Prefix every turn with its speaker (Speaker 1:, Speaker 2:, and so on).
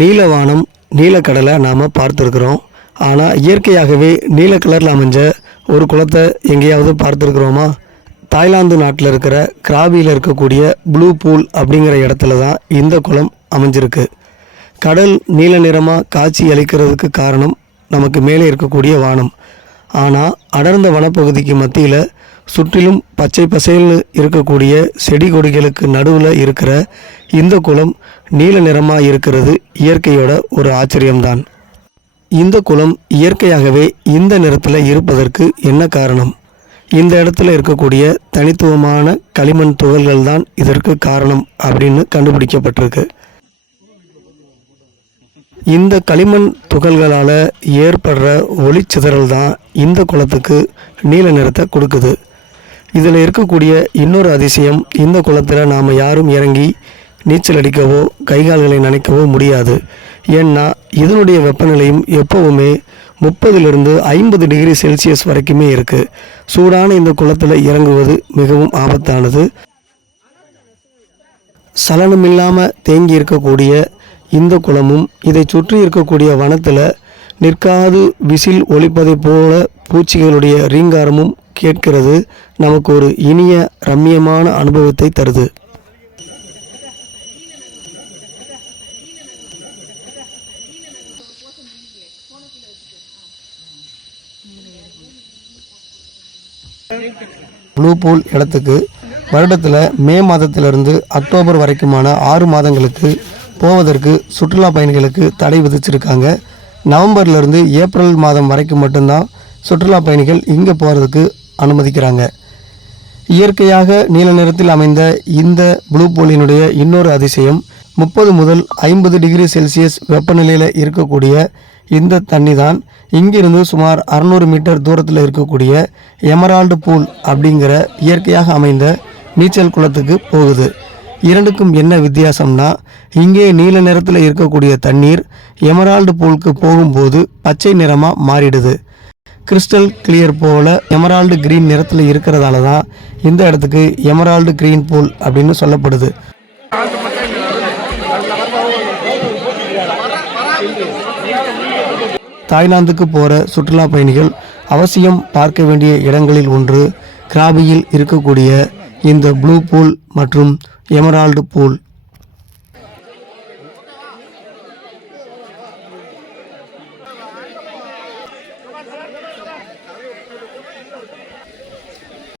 Speaker 1: நீலவானம் நீலக்கடலை நாம் பார்த்துருக்குறோம். ஆனால் இயற்கையாகவே நீல கலரில் அமைஞ்ச ஒரு குளத்தை எங்கேயாவது பார்த்துருக்குறோமா? தாய்லாந்து நாட்டில் இருக்கிற கிராபியில் இருக்கக்கூடிய ப்ளூ பூல் அப்படிங்கிற இடத்துல தான் இந்த குளம் அமைஞ்சிருக்கு. கடல் நீல நிறமாக காட்சி அளிக்கிறதுக்கு காரணம் நமக்கு மேலே இருக்கக்கூடிய வானம். ஆனால் அடர்ந்த வனப்பகுதிக்கு மத்தியில் சுற்றிலும் பச்சை பசேல்னு இருக்கக்கூடிய செடி கொடிகளுக்கு நடுவில் இருக்கிற இந்த குளம் நீல நிறமாக இருக்கிறது இயற்கையோட ஒரு ஆச்சரியம்தான். இந்த குளம் இயற்கையாகவே இந்த நிறத்தில் இருப்பதற்கு என்ன காரணம்? இந்த இடத்துல இருக்கக்கூடிய தனித்துவமான களிமண் துகள்கள் தான் இதற்கு காரணம் அப்படின்னு கண்டுபிடிக்கப்பட்டிருக்கு. இந்த களிமண் துகள்களால் ஏற்படுற ஒளிச்சிதறல் தான் இந்த குளத்துக்கு நீல நிறத்தை கொடுக்குது. இதில் இருக்கக்கூடிய இன்னொரு அதிசயம் இந்த குளத்தில் நாம் யாரும் இறங்கி நீச்சல் அடிக்கவோ கைகால்களை நனைக்கவோ முடியாது. ஏன்னா இதனுடைய வெப்பநிலையும் எப்பவுமே முப்பதிலிருந்து ஐம்பது டிகிரி செல்சியஸ் வரைக்குமே இருக்குது சூடான இந்த குளத்தில் இறங்குவது மிகவும் ஆபத்தானது. சலனமில்லாமல் தேங்கி இருக்கக்கூடிய இந்த குளமும் இதை சுற்றி இருக்கக்கூடிய வனத்தில் நிற்காது விசில் ஒலிப்பதைப் போல பூச்சிகளுடைய ரீங்காரமும் கேட்கிறது நமக்கு ஒரு இனிய ரம்மியமான அனுபவத்தை தருது. ப்ளூ பூல் இடத்துக்கு வருடத்தில் மே மாதத்திலிருந்து அக்டோபர் வரைக்குமான ஆறு மாதங்களுக்கு போவதற்கு சுற்றுலா பயணிகளுக்கு தடை விதிச்சிருக்காங்க. நவம்பர்லேருந்து ஏப்ரல் மாதம் வரைக்கும் மட்டும்தான் சுற்றுலா பயணிகள் இங்கே போகிறதுக்கு அனுமதிக்கிறாங்க. இயற்கையாக நீல நிறத்தில் அமைந்த இந்த ப்ளூ போலினுடைய இன்னொரு அதிசயம் முப்பது முதல் ஐம்பது டிகிரி செல்சியஸ் வெப்பநிலையில் இருக்கக்கூடிய இந்த தண்ணி தான் இங்கிருந்து சுமார் அறநூறு மீட்டர் தூரத்தில் இருக்கக்கூடிய எமரால்டு பூல் அப்படிங்கிற இயற்கையாக அமைந்த நீச்சல் குளத்துக்கு போகுது. இரண்டுக்கும் என்ன வித்தியாசம்னா இங்கே நீல நிறத்தில் இருக்கக்கூடிய தண்ணீர் எமரால்டு பூலுக்கு போகும்போது பச்சை நிறமாக மாறிடுது. கிறிஸ்டல் கிளியர் போல எமரால்டு கிரீன் நிறத்தில் இருக்கிறதால தான் இந்த இடத்துக்கு எமரால்டு கிரீன் பூல் அப்படின்னு சொல்லப்படுது. தாய்லாந்துக்கு போகிற சுற்றுலா பயணிகள் அவசியம் பார்க்க வேண்டிய இடங்களில் ஒன்று கிராபியில் இருக்கக்கூடிய இந்த ப்ளூ பூல் மற்றும் எமரால்டு பூல் Thank you.